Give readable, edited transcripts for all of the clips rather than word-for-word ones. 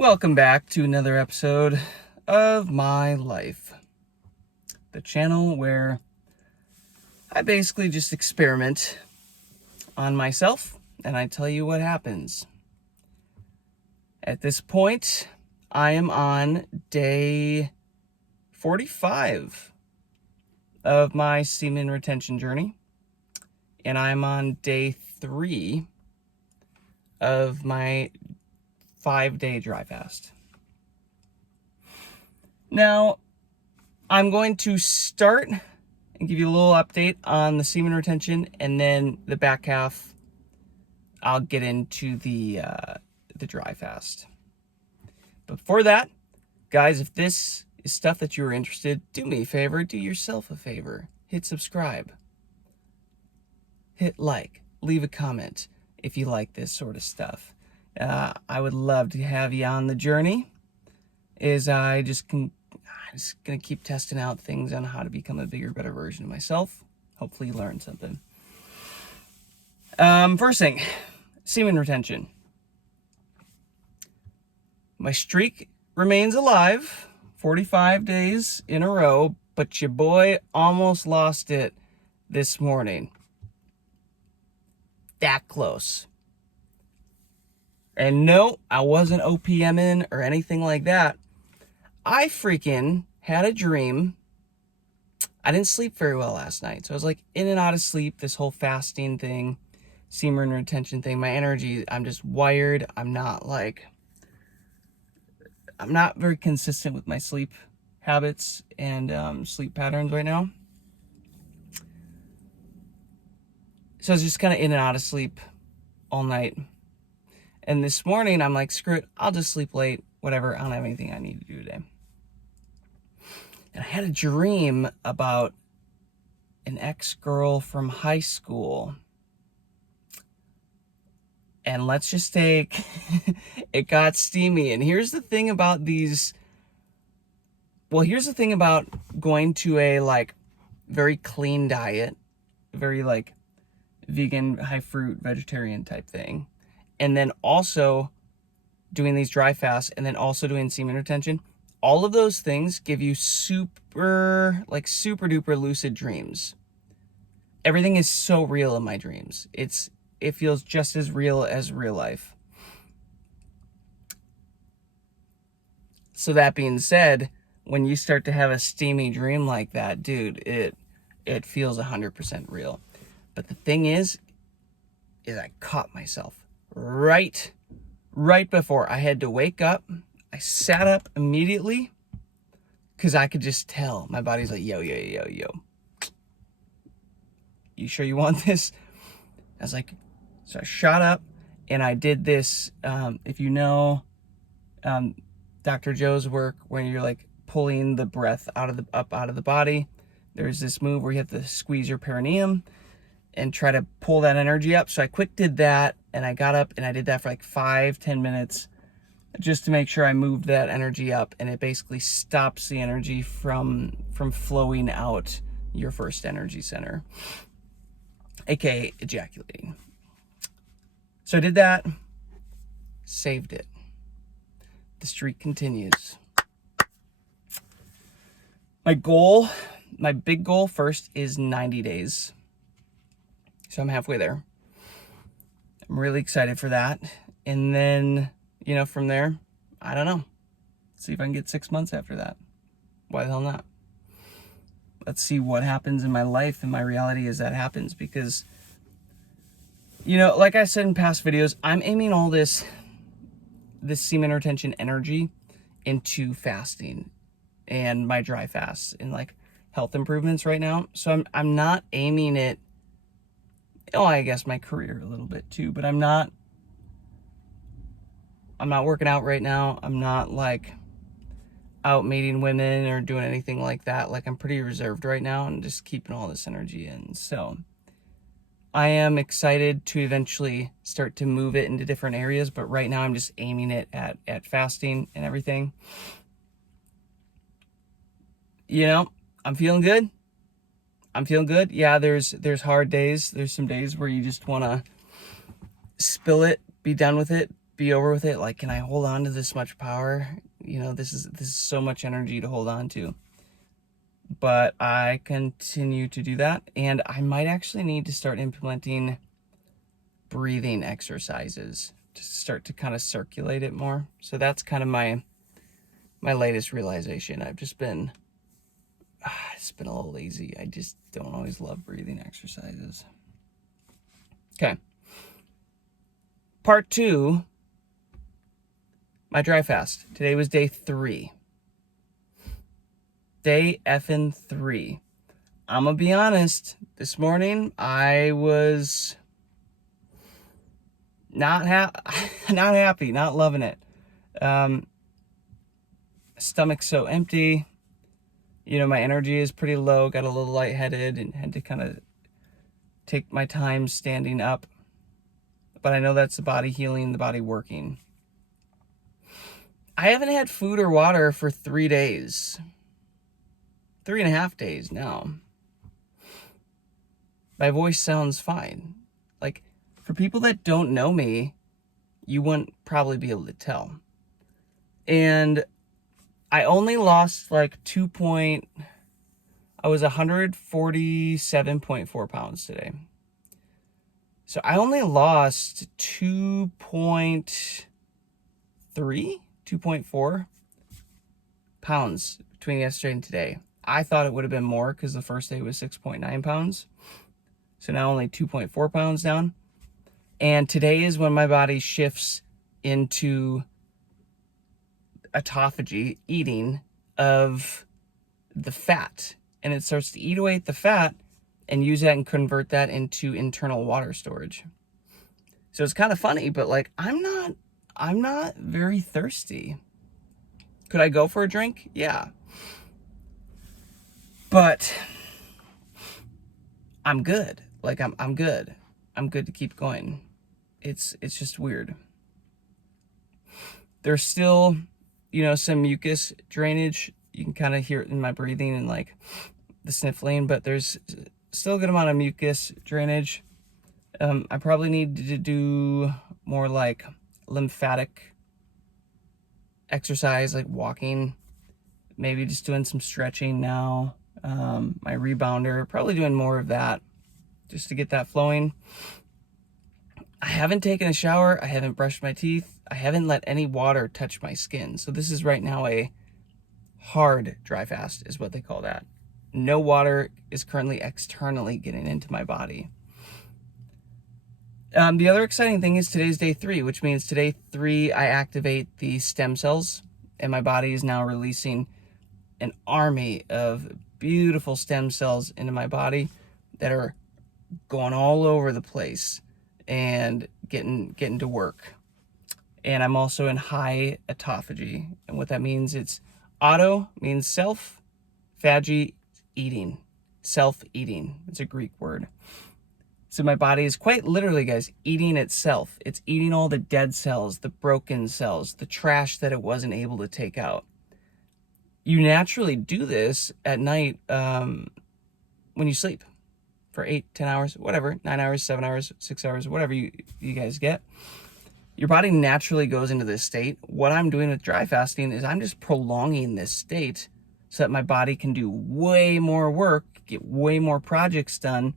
Welcome back to another episode of my life, the channel where I basically just experiment on myself and I tell you what happens. At this point, I am on day 45 of my semen retention journey, and I'm on day 3 of my 5-day dry fast. Now, I'm going to start and give you a little update on the semen retention, and then the back half, I'll get into the dry fast. But before that, guys, if this is stuff that you're interested, do me a favor, do yourself a favor. Hit subscribe. Hit like. Leave a comment if you like this sort of stuff. I would love to have you on the journey, as I'm just going to keep testing out things on how to become a bigger, better version of myself. Hopefully you learn something. First thing, semen retention. My streak remains alive, 45 days in a row, but your boy almost lost it this morning. That close. And no, I wasn't OPMing or anything like that. I freaking had a dream. I didn't sleep very well last night. So I was like in and out of sleep, this whole fasting thing, semen retention thing, my energy, I'm just wired. I'm not very consistent with my sleep habits and sleep patterns right now. So I was just kind of in and out of sleep all night. And this morning, I'm like, screw it, I'll just sleep late, whatever, I don't have anything I need to do today. And I had a dream about an ex-girl from high school. And let's just take, it got steamy. And here's the thing about here's the thing about going to a, very clean diet, very, vegan, high fruit, vegetarian type thing. And then also doing these dry fasts, and then also doing semen retention. All of those things give you super duper lucid dreams. Everything is so real in my dreams. It feels just as real as real life. So that being said, when you start to have a steamy dream like that, dude, it feels 100% real. But the thing is I caught myself right before I had to wake up. I sat up immediately because I could just tell my body's like, yo, you sure you want this? I was like, so I shot up and I did this. If you know Dr. Joe's work, when you're pulling the breath up out of the body, there's this move where you have to squeeze your perineum and try to pull that energy up. So I quick did that, and I got up and I did that for 5-10 minutes just to make sure I moved that energy up, and it basically stops the energy from flowing out your first energy center, aka ejaculating. So I did that, saved it. The streak continues. My big goal first is 90 days. So I'm halfway there. I'm really excited for that. And then, from there, I don't know. See if I can get 6 months after that. Why the hell not? Let's see what happens in my life and my reality as that happens. Because, like I said in past videos, I'm aiming all this semen retention energy into fasting and my dry fasts and health improvements right now. So I'm not aiming it. Oh, I guess my career a little bit too, but I'm not working out right now. I'm not out meeting women or doing anything like that. I'm pretty reserved right now and just keeping all this energy in. So I am excited to eventually start to move it into different areas, but right now I'm just aiming it at fasting and everything. I'm feeling good. Yeah, there's hard days. There's some days where you just want to spill it, be done with it, be over with it. Like, can I hold on to this much power? You know, this is so much energy to hold on to. But I continue to do that, and I might actually need to start implementing breathing exercises to start to kind of circulate it more. So that's kind of my latest realization. I've just been it's been a little lazy. I just don't always love breathing exercises. Okay. Part 2, my dry fast. Today was day 3. Day effing 3. I'm gonna be honest, this morning I was not happy, not loving it. Stomach's so empty. You know, my energy is pretty low, got a little lightheaded and had to kind of take my time standing up. But I know that's the body healing, the body working. I haven't had food or water for 3 days. 3.5 days now. My voice sounds fine. Like, for people that don't know me, you wouldn't probably be able to tell. And I only lost like I was 147.4 pounds today. So I only lost 2.4 pounds between yesterday and today. I thought it would have been more because the first day was 6.9 pounds. So now only 2.4 pounds down. And today is when my body shifts into autophagy, eating of the fat. And it starts to eat away at the fat and use that and convert that into internal water storage. So it's kind of funny, but like I'm not very thirsty. Could I go for a drink? Yeah. But I'm good. Like I'm good. I'm good to keep going. It's just weird. There's still, you know, some mucus drainage. You can kind of hear it in my breathing and like the sniffling, but there's still a good amount of mucus drainage. I probably need to do more like lymphatic exercise, like walking, maybe just doing some stretching now. My rebounder, probably doing more of that just to get that flowing. I haven't taken a shower. I haven't brushed my teeth. I haven't let any water touch my skin. So this is right now a hard dry fast is what they call that. No water is currently externally getting into my body. The other exciting thing is today's day 3, which means today 3, I activate the stem cells and my body is now releasing an army of beautiful stem cells into my body that are going all over the place and getting to work. And I'm also in high autophagy. And what that means, it's auto means self, phagy, eating, self-eating. It's a Greek word. So my body is quite literally, guys, eating itself. It's eating all the dead cells, the broken cells, the trash that it wasn't able to take out. You naturally do this at night when you sleep for 8, 10 hours, whatever, 9 hours, 7 hours, 6 hours, whatever you guys get. Your body naturally goes into this state. What I'm doing with dry fasting is I'm just prolonging this state so that my body can do way more work, get way more projects done,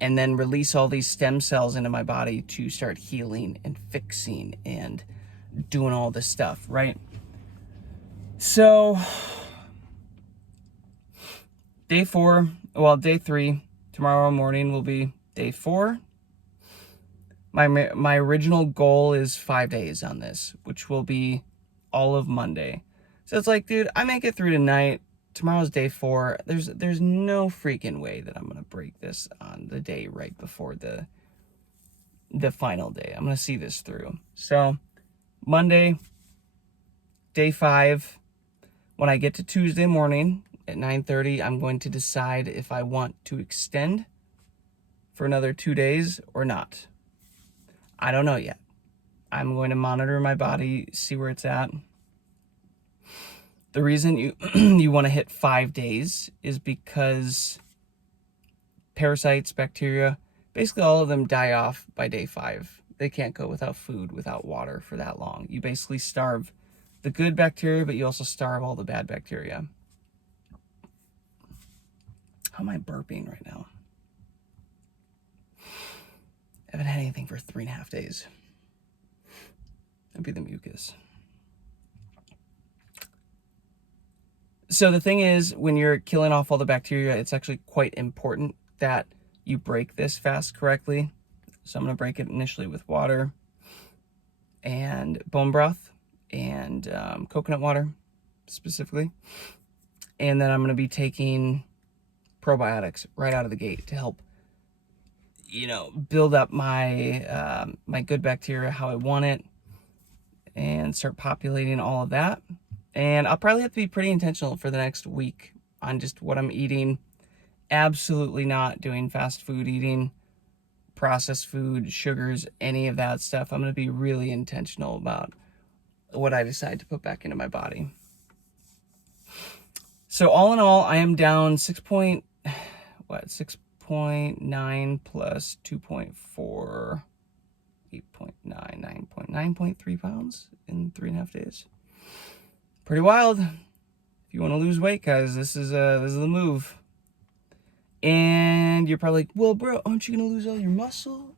and then release all these stem cells into my body to start healing and fixing and doing all this stuff, right? So, day 3, tomorrow morning will be day 4. My original goal is 5 days on this, which will be all of Monday. So it's like, dude, I make it through tonight. Tomorrow's day 4. There's no freaking way that I'm gonna break this on the day right before the final day. I'm gonna see this through. So Monday, day 5. When I get to Tuesday morning at 9:30, I'm going to decide if I want to extend for another 2 days or not. I don't know yet. I'm going to monitor my body, see where it's at. The reason you want to hit 5 days is because parasites, bacteria, basically all of them die off by day 5. they can't go without food, without water for that long. You basically starve the good bacteria, but you also starve all the bad bacteria. How am I burping right now? I haven't had anything for 3.5 days. That'd be the mucus. So the thing is, when you're killing off all the bacteria, it's actually quite important that you break this fast correctly. So I'm going to break it initially with water and bone broth and coconut water specifically. And then I'm going to be taking probiotics right out of the gate to help, you know, build up my my good bacteria how I want it and start populating all of that. And I'll probably have to be pretty intentional for the next week on just what I'm eating. Absolutely not doing fast food eating, processed food, sugars, any of that stuff. I'm going to be really intentional about what I decide to put back into my body. So all in all, I am down 6.9 plus 2.4, 8.9, 9.3 pounds in 3.5 days. Pretty wild. If you want to lose weight, guys, this is the move. And you're probably like, well, bro, aren't you gonna lose all your muscle?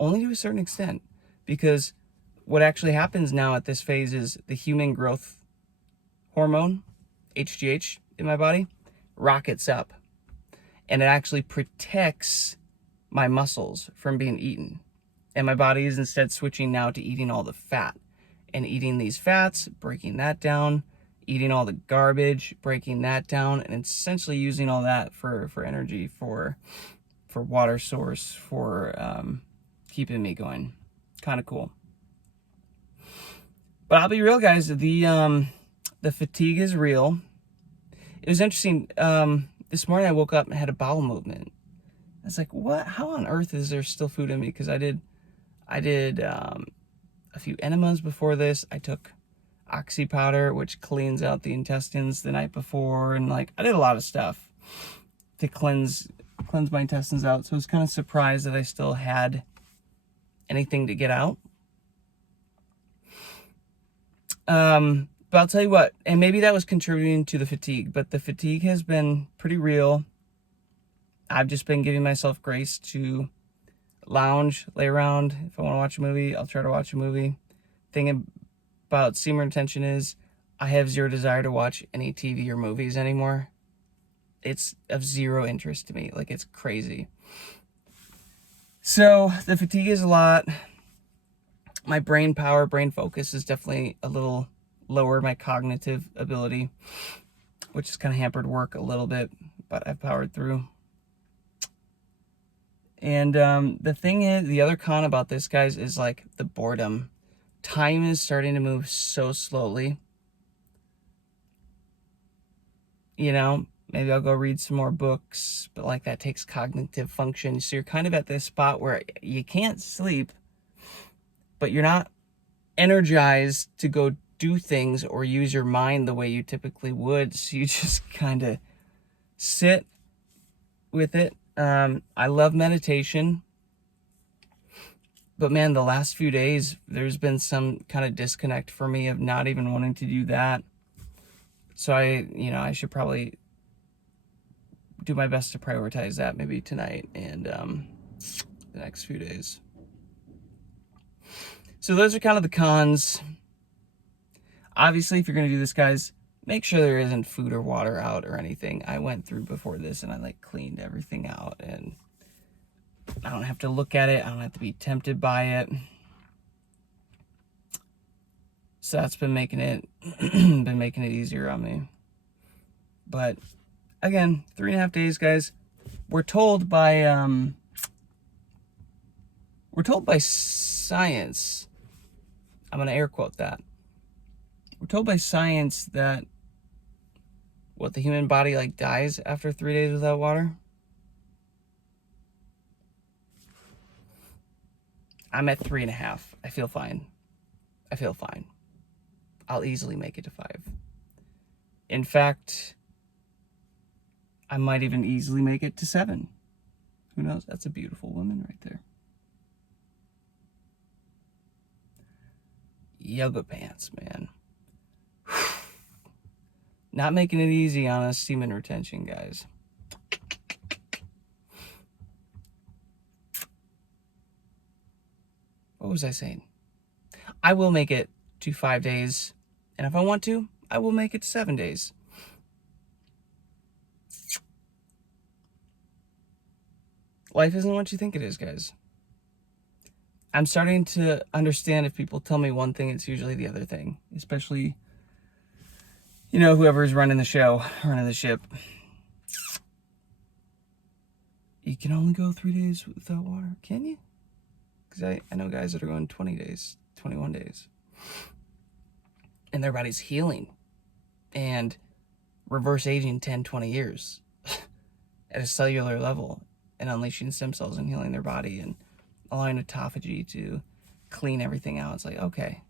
Only to a certain extent, because what actually happens now at this phase is the human growth hormone, HGH, in my body rockets up, and it actually protects my muscles from being eaten. And my body is instead switching now to eating all the fat, and eating these fats, breaking that down, eating all the garbage, breaking that down, and essentially using all that for energy, for water source, for keeping me going. Kind of cool. But I'll be real, guys, the fatigue is real. It was interesting. This morning I woke up and had a bowel movement. I was like, what? How on earth is there still food in me? Because I did a few enemas before this. I took oxy powder, which cleans out the intestines the night before, and like I did a lot of stuff to cleanse my intestines out. So I was kind of surprised that I still had anything to get out. But I'll tell you what, and maybe that was contributing to the fatigue, but the fatigue has been pretty real. I've just been giving myself grace to lounge, lay around. If I want to watch a movie, I'll try to watch a movie. Thing about semen retention is I have zero desire to watch any TV or movies anymore. It's of zero interest to me. Like, it's crazy. So the fatigue is a lot. My brain power, brain focus is definitely a little lower. My cognitive ability, which has kind of hampered work a little bit, but I've powered through. And the thing is, the other con about this, guys, is like the boredom. Time is starting to move so slowly. You know, maybe I'll go read some more books, but like that takes cognitive function. So you're kind of at this spot where you can't sleep, but you're not energized to go do things or use your mind the way you typically would. So you just kind of sit with it. I love meditation, but man, the last few days, there's been some kind of disconnect for me of not even wanting to do that. So I should probably do my best to prioritize that maybe tonight and the next few days. So those are kind of the cons. Obviously, if you're going to do this, guys, make sure there isn't food or water out or anything. I went through before this and I like cleaned everything out, and I don't have to look at it. I don't have to be tempted by it. So that's been making it easier on me. But again, 3.5 days, guys. We're told by science. I'm gonna air quote that. We're told by science that the human body like dies after 3 days without water. I'm at 3.5. I feel fine. I'll easily make it to 5. In fact, I might even easily make it to 7. Who knows? That's a beautiful woman right there. yoga pants, man. Not making it easy on us semen retention guys. What was I saying? I will make it to 5 days, and if I want to, I will make it to 7 days. Life isn't what you think it is, guys. I'm starting to understand if people tell me one thing, it's usually the other thing. Especially, you know, whoever's running the show, running the ship. You can only go 3 days without water, can you? Because I know guys that are going 20 days, 21 days. And their body's healing. And reverse aging 10, 20 years. At a cellular level. And unleashing stem cells and healing their body. And allowing autophagy to clean everything out. It's like, okay.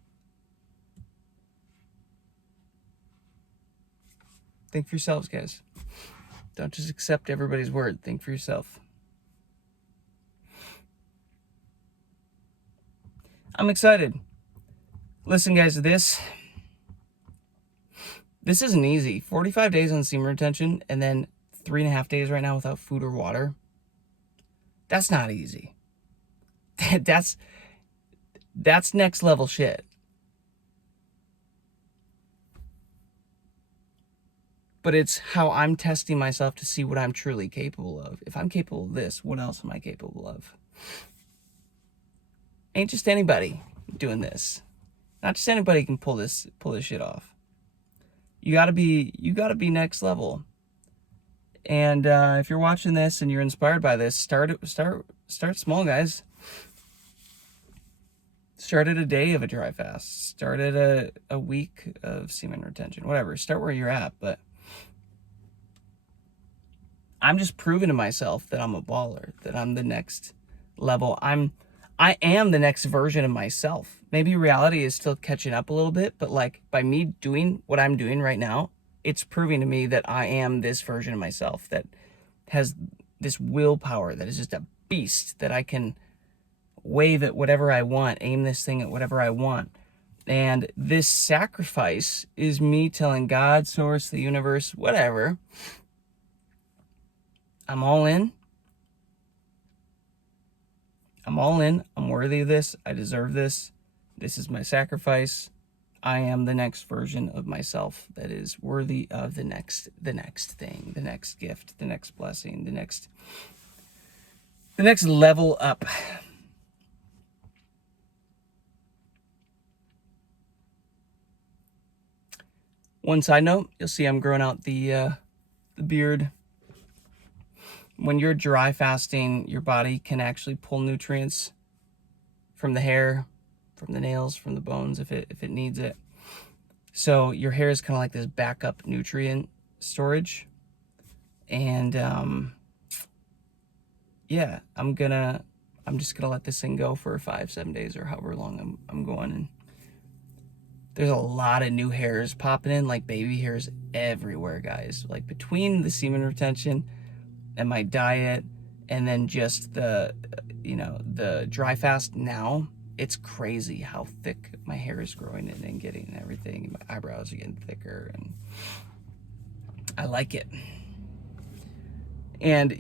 Think for yourselves, guys. Don't just accept everybody's word. Think for yourself. I'm excited. Listen, guys, this isn't easy. 45 days on semen retention and then 3.5 days right now without food or water. That's not easy. That's next level shit. But it's how I'm testing myself to see what I'm truly capable of. If I'm capable of this, what else am I capable of? Ain't just anybody doing this. Not just anybody can pull this shit off. You gotta be next level. And if you're watching this and you're inspired by this, start small, guys. Start at a day of a dry fast. Start at a week of semen retention. Whatever. Start where you're at. But I'm just proving to myself that I'm a baller. That I'm the next level. I am the next version of myself. Maybe reality is still catching up a little bit. But like by me doing what I'm doing right now, it's proving to me that I am this version of myself. That has this willpower. That is just a beast. That I can wave at whatever I want, aim this thing at whatever I want. And this sacrifice is me telling God, source, the universe, whatever, I'm all in. I'm all in. I'm worthy of this. I deserve this. This is my sacrifice. I am the next version of myself that is worthy of the next thing, the next gift, the next blessing, the next level up. One side note, you'll see I'm growing out the beard. When you're dry fasting, your body can actually pull nutrients from the hair, from the nails, from the bones if it needs it. So your hair is kind of like this backup nutrient storage. And yeah, I'm just gonna let this thing go for 5-7 days or however long I'm going. And there's a lot of new hairs popping in, like baby hairs everywhere, guys. Like between the semen retention and my diet and then just the dry fast now, it's crazy how thick my hair is growing and getting and everything. My eyebrows are getting thicker and I like it. And,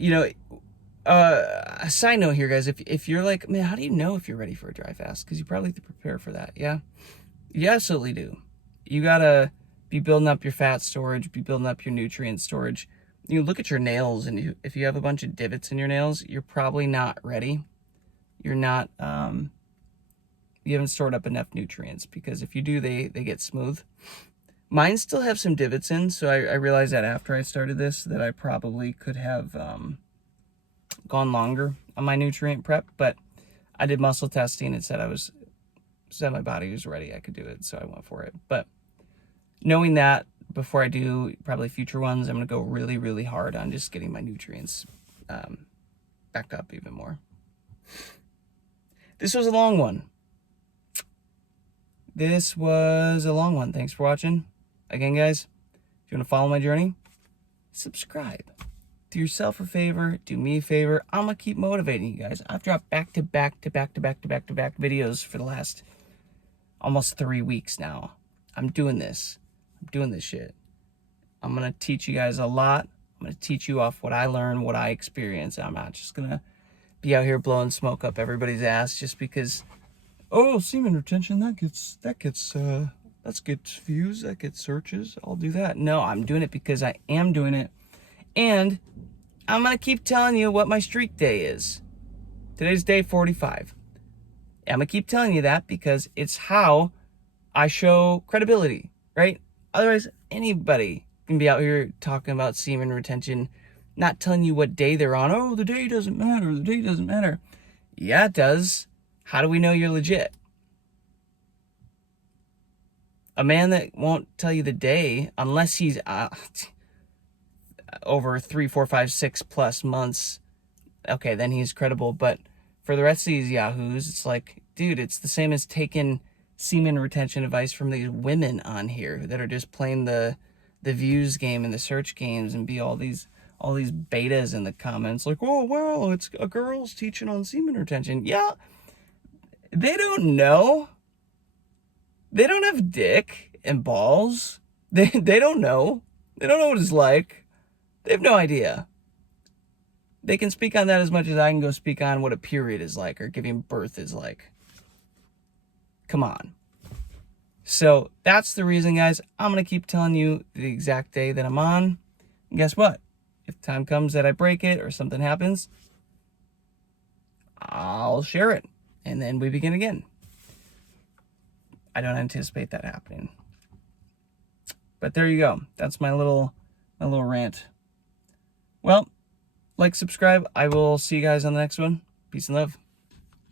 a side note here, guys, if you're like, man, how do you know if you're ready for a dry fast? Because you probably have to prepare for that, yeah? You absolutely do. You gotta be building up your fat storage, be building up your nutrient storage. You look at your nails, and if you have a bunch of divots in your nails, you're probably not ready. You're not, you haven't stored up enough nutrients, because if you do, they get smooth. Mine still have some divots in, so I realized that after I started this, that I probably could have gone longer on my nutrient prep, but I did muscle testing and said my body was ready, I could do it, so I went for it. But knowing that, before I do probably future ones, I'm going to go really, really hard on just getting my nutrients back up even more. This was a long one. Thanks for watching. Again, guys, if you want to follow my journey, subscribe. Do yourself a favor, do me a favor. I'm going to keep motivating you guys. I've dropped back to back videos for the last almost 3 weeks now. I'm doing this shit. I'm going to teach you guys a lot. I'm going to teach you off what I learned, what I experienced. I'm not just going to be out here blowing smoke up everybody's ass just because, oh, semen retention, that gets views, that gets searches. I'll do that. No, I'm doing it because I am doing it. And I'm going to keep telling you what my streak day is. Today's day 45. I'm going to keep telling you that because it's how I show credibility, right? Otherwise, anybody can be out here talking about semen retention, not telling you what day they're on. Oh, the day doesn't matter. The day doesn't matter. Yeah, it does. How do we know you're legit? A man that won't tell you the day unless he's over 3, 4, 5, 6 plus months, okay, then he's credible. But for the rest of these yahoos, it's like, dude, it's the same as taking semen retention advice from these women on here that are just playing the views game and the search games and be all these betas in the comments like, oh, well, it's a girl's teaching on semen retention. Yeah, they don't know. They don't have dick and balls. They don't know. They don't know what it's like. They have no idea. They can speak on that as much as I can go speak on what a period is like or giving birth is like. Come on. So that's the reason, guys. I'm going to keep telling you the exact day that I'm on. And guess what? If time comes that I break it or something happens, I'll share it. And then we begin again. I don't anticipate that happening. But there you go. That's my little rant. Well, like, subscribe. I will see you guys on the next one. Peace and love.